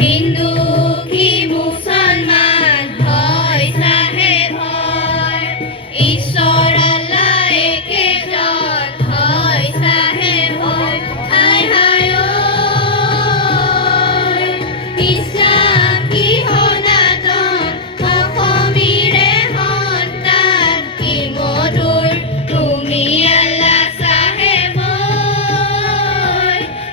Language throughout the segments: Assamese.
হিন্দু কি মুসলমান হয় সাহেব হয়, ঈশ্বর আল্লাহ একেজন হয় সাহেব হয়। হায় হায় ও ইসলাম কি সনাতন, অসমীৰে সন্তান কি মধুৰ তুমি আল্লাহ চাহেব ঐ।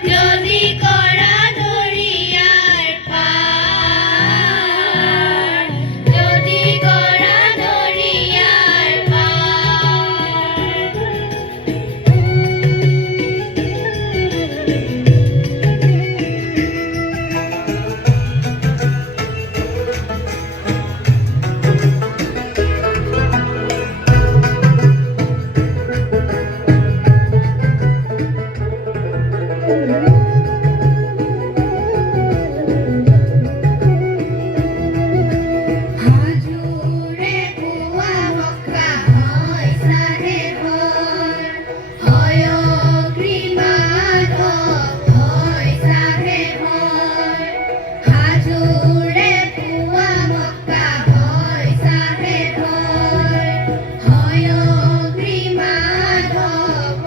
যদি কৰা দৰিয়াৰ পাৰ, যদি কৰা দৰিয়াৰ হাজোৰে পুৱা মক্কা হয় চাহেব হয়, অগ্নিমাধৱ হয় চাহেব হয়। হাজোৰে পুৱা মক্কা হয় চাহেব হয়, অগ্নিমাধৱ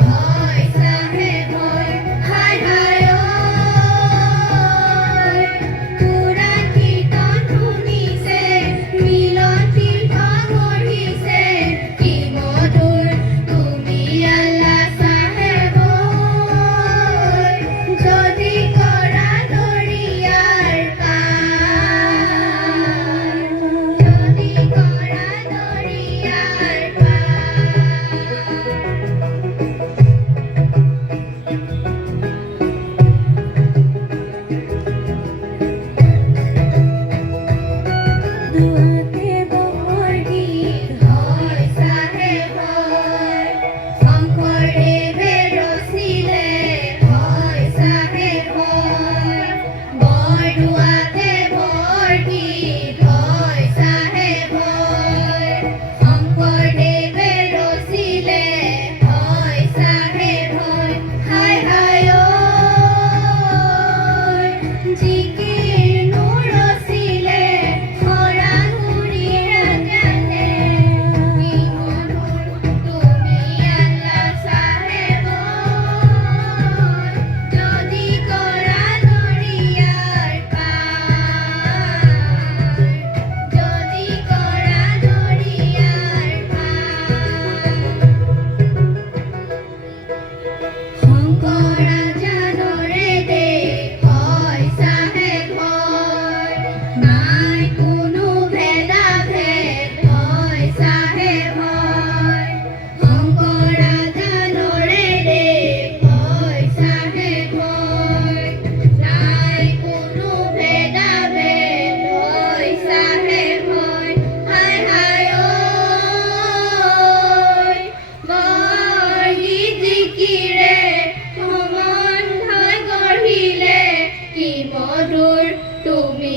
হয় চাহেব হয়। হায় হায় ঐ পুৰাণ কীৰ্তন শুনিছে, মিলন তীৰ্থ গঢ়িছে, কি মধুৰ তুমি আল্লাহ চাহেব ঐ। যদি কৰা দৰিয়াৰ পাৰ, যদি কৰা দৰিয়াৰ দুৱাতে বৰগীত হয় চাহেব হয়, শংকৰদেৱে ৰচিলে হয় চাহেব হয়। বৰদোৱাতে বৰগীত হয় চাহেব হয়, শংকৰদেৱে ৰচিলে হয় চাহেব হয়। হায় হায় ঐ জিকিৰ নৰচিলে শৰাঘূৰিৰ গানে, কি মধুৰ তুমি আল্লাহ চাহেব ঐ। যদি কৰা দৰিয়াৰ পাৰ, যদি কৰা দৰিয়াৰ পাৰ। শংকৰাজানৰে দেশ হয় চাহেব হয়, নাই কোনো ভেদাভেদ হয় চাহেব হয়। শংকৰাজানৰে দেশ হয় চাহেব হয়, নাই কোনো ভেদাভেদ হয় চাহেব হয়। হায় হায় ঐ বৰগীত জিকিৰে সম্বন্ধ গঢ়িলে, কি মধুৰ তুমি